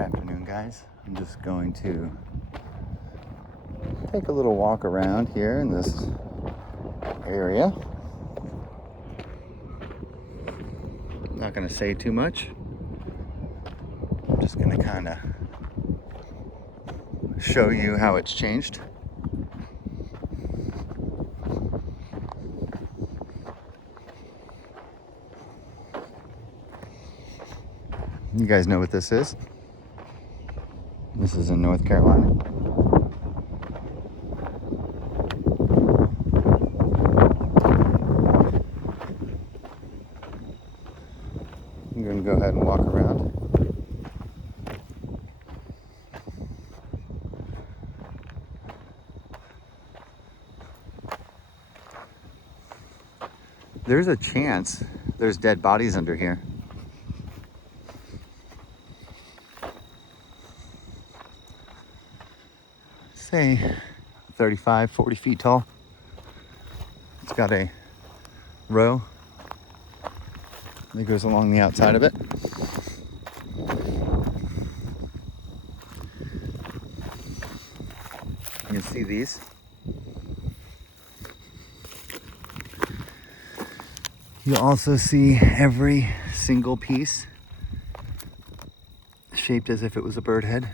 afternoon, guys. I'm just going to take a little walk around here in this area. Not going to say too much. I'm just going to kind of show you how it's changed. You guys know what this is? This is in North Carolina. I'm going to go ahead and walk around. There's a chance there's dead bodies under here. Say 35, 40 feet tall. It's got a row that goes along the outside of it. You can see these. You'll also see every single piece shaped as if it was a bird head.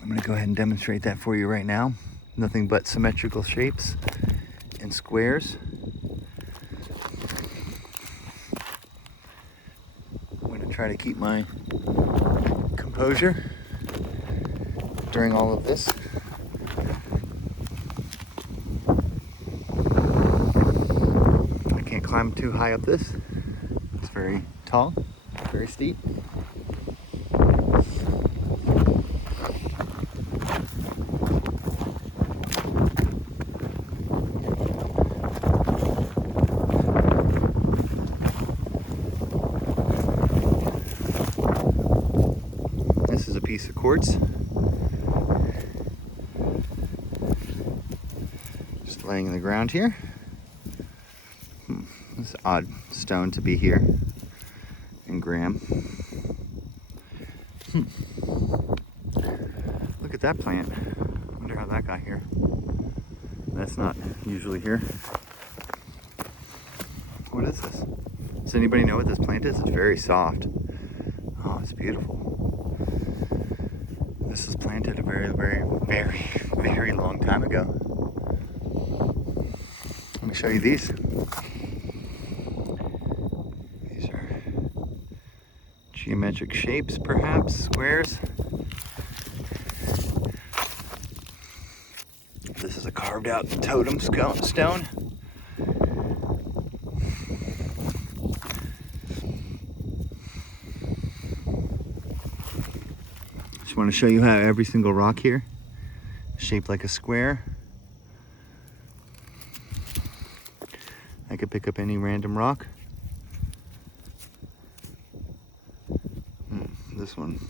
I'm going to go ahead and demonstrate that for you right now. Nothing but symmetrical shapes and squares. I'm going to try to keep my composure during all of this. I can't climb too high up this. It's very tall, very steep. This is a piece of quartz. Just laying in the ground here. This is an odd stone to be here in Graham. Look at that plant. I wonder how that got here. That's not usually here. What is this? Does anybody know what this plant is? It's very soft. Oh, it's beautiful. This was planted a very long time ago. Let me show you these. These are geometric shapes, perhaps, squares. This is a carved out totem stone. Just want to show you how every single rock here is shaped like a square. I could pick up any random rock. This one,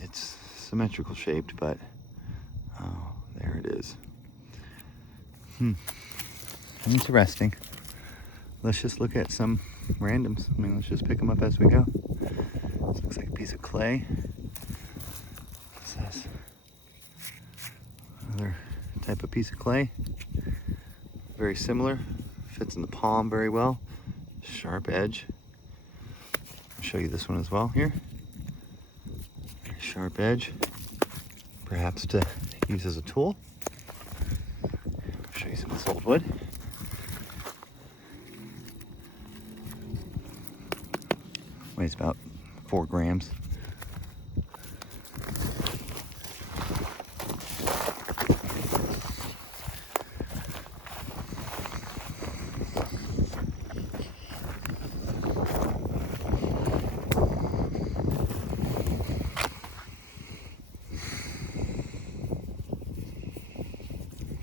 it's symmetrical shaped, but oh, there it is. Interesting. Let's just look at some randoms. I mean, let's just pick them up as we go. This looks like a piece of clay. What's this? Another type of piece of clay. Very similar. Fits in the palm very well. Sharp edge. I'll show you this one as well here. Very sharp edge. Perhaps to use as a tool. I'll show you some of this old wood. Weighs about 4 grams.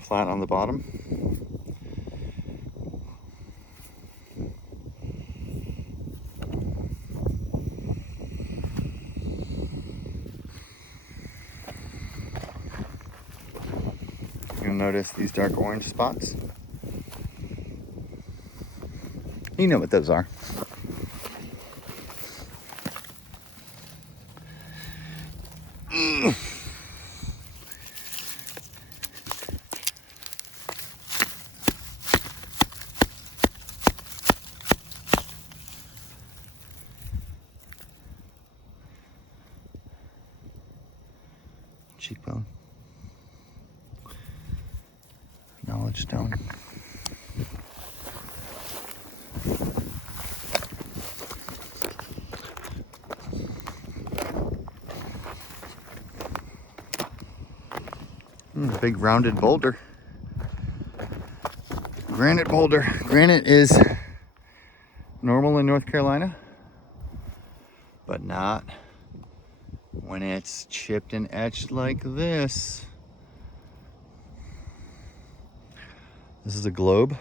Flat on the bottom. You'll notice these dark orange spots. You know what those are. cheekbone. Knowledge stone. Big rounded boulder. Granite boulder. Granite is normal in North Carolina, but not when it's chipped and etched like this. This is a globe.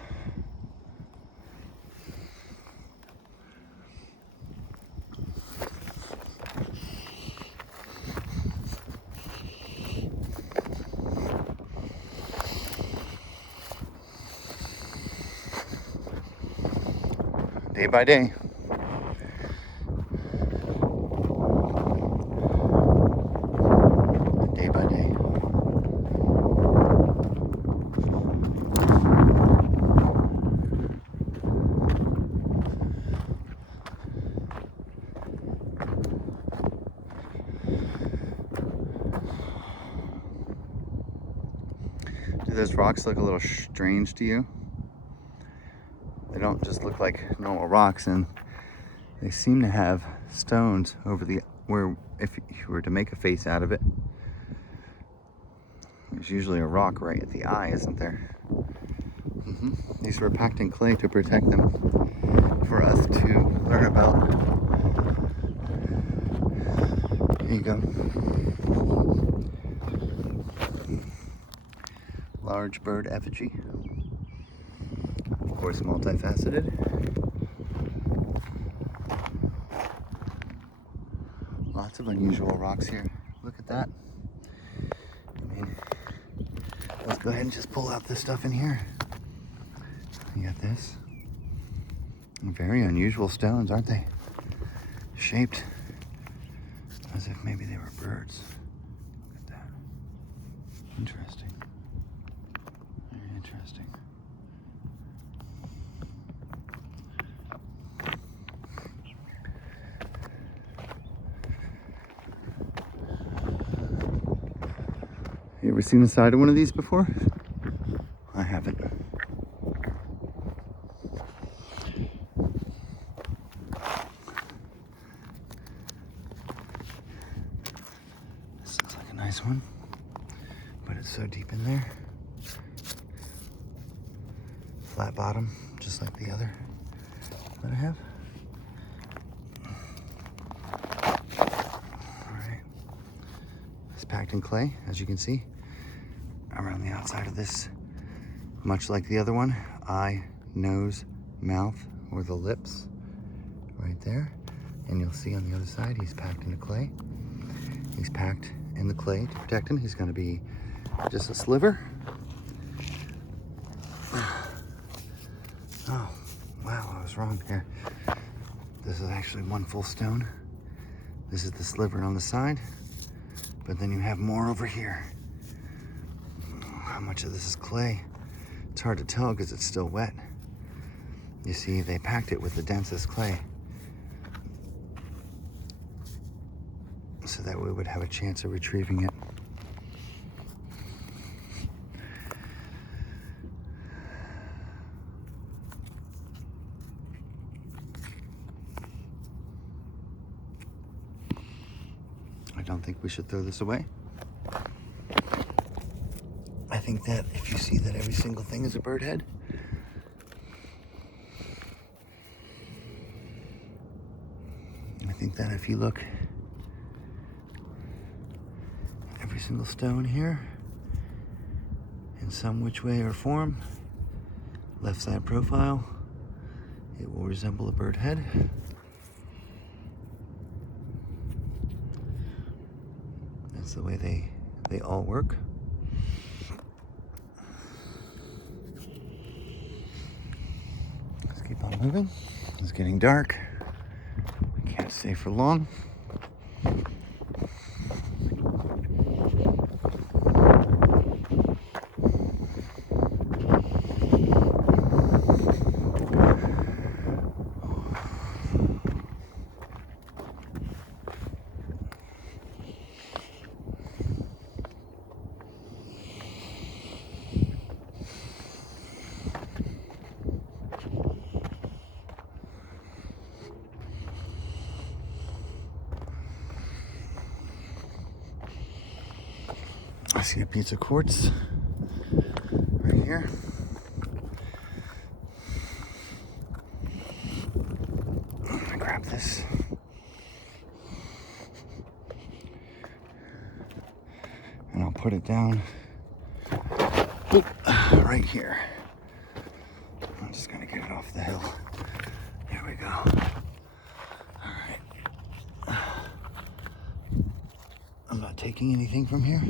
Day by day. Day by day. Do those rocks look a little strange to you? They don't just look like normal rocks, and they seem to have stones over the, where if you were to make a face out of it, there's usually a rock right at the eye, isn't there? These were packed in clay to protect them, for us to learn about. Here you go. Large bird effigy. Of course, multifaceted. Lots of unusual rocks here. Look at that. I mean, let's go ahead and just pull out this stuff in here. You got this. Very unusual stones, aren't they? Shaped as if maybe they were birds. Look at that. Interesting. Very interesting. You ever seen the side of one of these before? I haven't. This looks like a nice one, but it's so deep in there. Flat bottom, just like the other that I have. All right. It's packed in clay, as you can see. Around the outside of this, much like the other one, eye, nose, mouth, or the lips, right there. And you'll see on the other side, he's packed into clay. He's packed in the clay to protect him. He's going to be just a sliver. Oh, wow, I was wrong here. This is actually one full stone. This is the sliver on the side, but then you have more over here. How much of this is clay? It's hard to tell because it's still wet. You see, they packed it with the densest clay so that we would have a chance of retrieving it. I don't think we should throw this away. I think that if you see that every single thing is a bird head, I think that if you look at every single stone here, in some which way or form, left side profile, it will resemble a bird head. That's the way they all work. Keep on moving. It's getting dark. I can't stay for long. I see a piece of quartz right here. I'm gonna grab this. And I'll put it down right here. I'm just gonna get it off the hill. There we go. All right. I'm not taking anything from here.